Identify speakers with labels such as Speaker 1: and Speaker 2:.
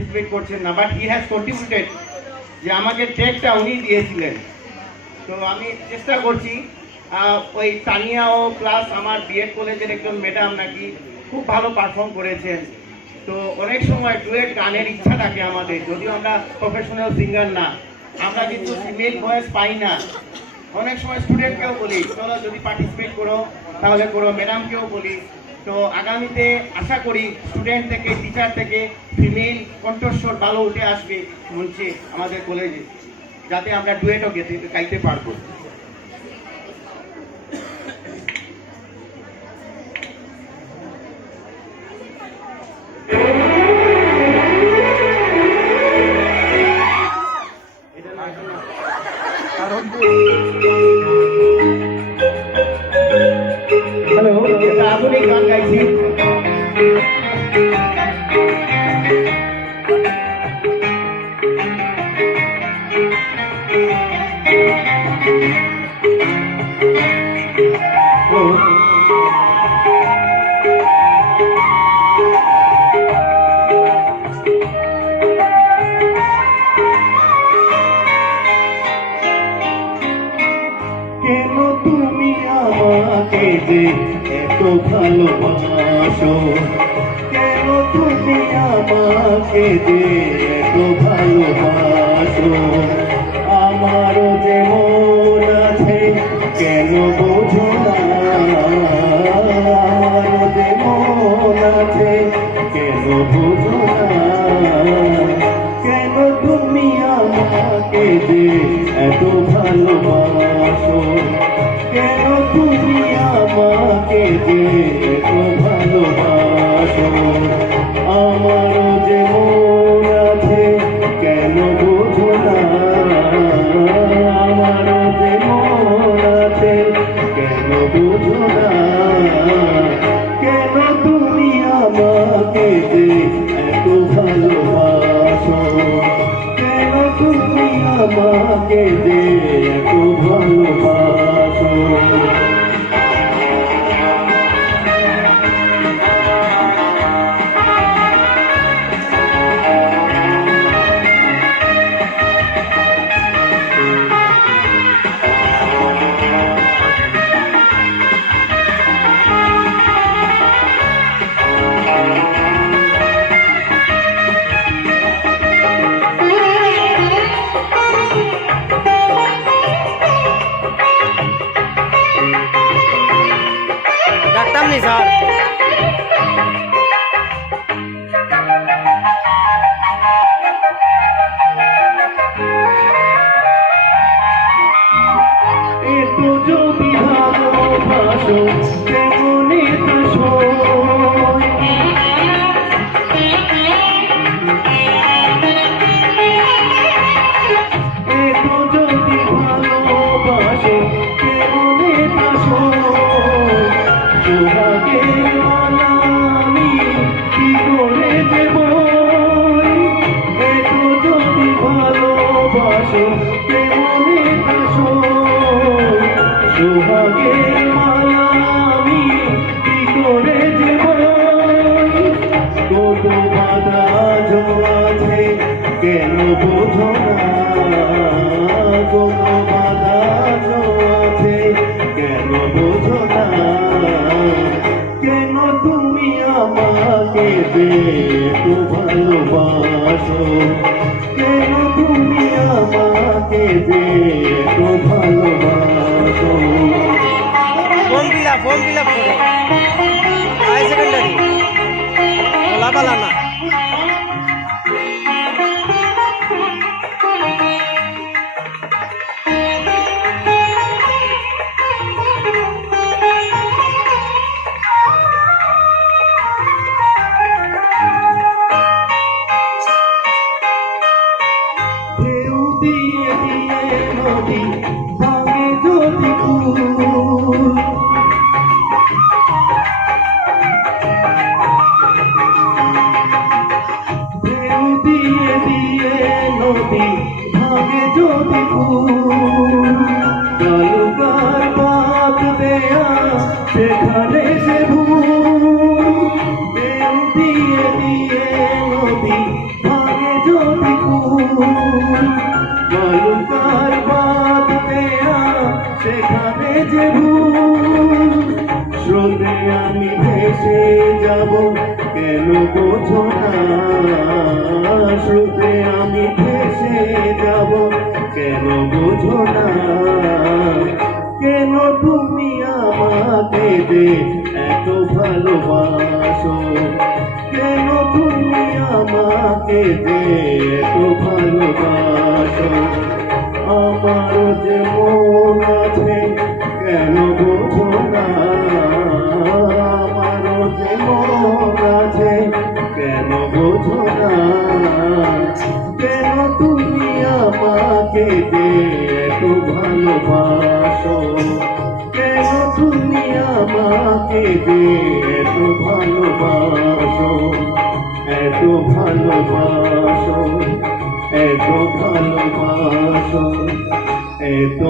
Speaker 1: Participate করছেন না but he has contributed যে আমাকে ট্রেকটা উনি দিয়েছিলেন। তো আমি চেষ্টা করছি ওই তানিয়া ও প্লাস আমার বিএড কলেজের একজন ম্যাডাম নাকি খুব ভালো পারফর্ম করেছেন। তো অনেক সময় ডুয়েট গানের ইচ্ছা থাকে আমাদের, যদিও আমরা প্রফেশনাল সিঙ্গার না। আমরা কিন্তু ফিমেল ভয়েস পাই না। অনেক সময় স্টুডেন্টকেও বলি, চলো যদি পার্টিসিপেট করো, তাহলে করো। ম্যাডামকেও বলি তো আগামীতে আশা করি স্টুডেন্ট থেকে টিচার থেকে ফিমেল কণ্ঠস্বর ভালো উঠে আসবে মঞ্চে আমাদের কলেজে যাতে আমরা ডুয়েটও গাইতে পারব।
Speaker 2: আমাকে যে এত ভালোবাসো? কেন তুমি আমাকে যে এত ভালোবাসো? আমারও যে মন আছে, কেন বোঝো না? আমারও যে মন আছে, কেন বোঝো না? কেন তুমি আমাকে যে এত ভালোবাসো? কেন তুমি আমাকে যে ভালোবাসো? আমারও যে মন আছে, কেন বোঝো না? আমারও যে মন আছে, কেন বোঝো না? কেন তুমি আমাকে যে এত ভালোবাসো? কেন তুমি আমাকে যে এত
Speaker 3: ডাকতাম নি স্যার
Speaker 2: একটু যদি ভালোবাসো form fill up form fill up করে বালুকার বাদ দেয়া সেখানে যে স্রোতে আমি ভেসে যাব, কেন বোঝো না? স্রোতে আমি ভেসে যাব, কেন বোঝো না? কেন তুমি আমাকে এত ভালোবাসো? কেন তুমি আমাকে যে এত ভালোবাসো আমার যে মন আছে, কেন বোঝো না? আমার যে মন আছে, কেন বোঝো না? কেন তুমি আমাকে যে এত ভালোবাসো কেন তুমি আমাকে যে এত ভালোবাসো এত ভালোবাসো এত ভালোবাসো এত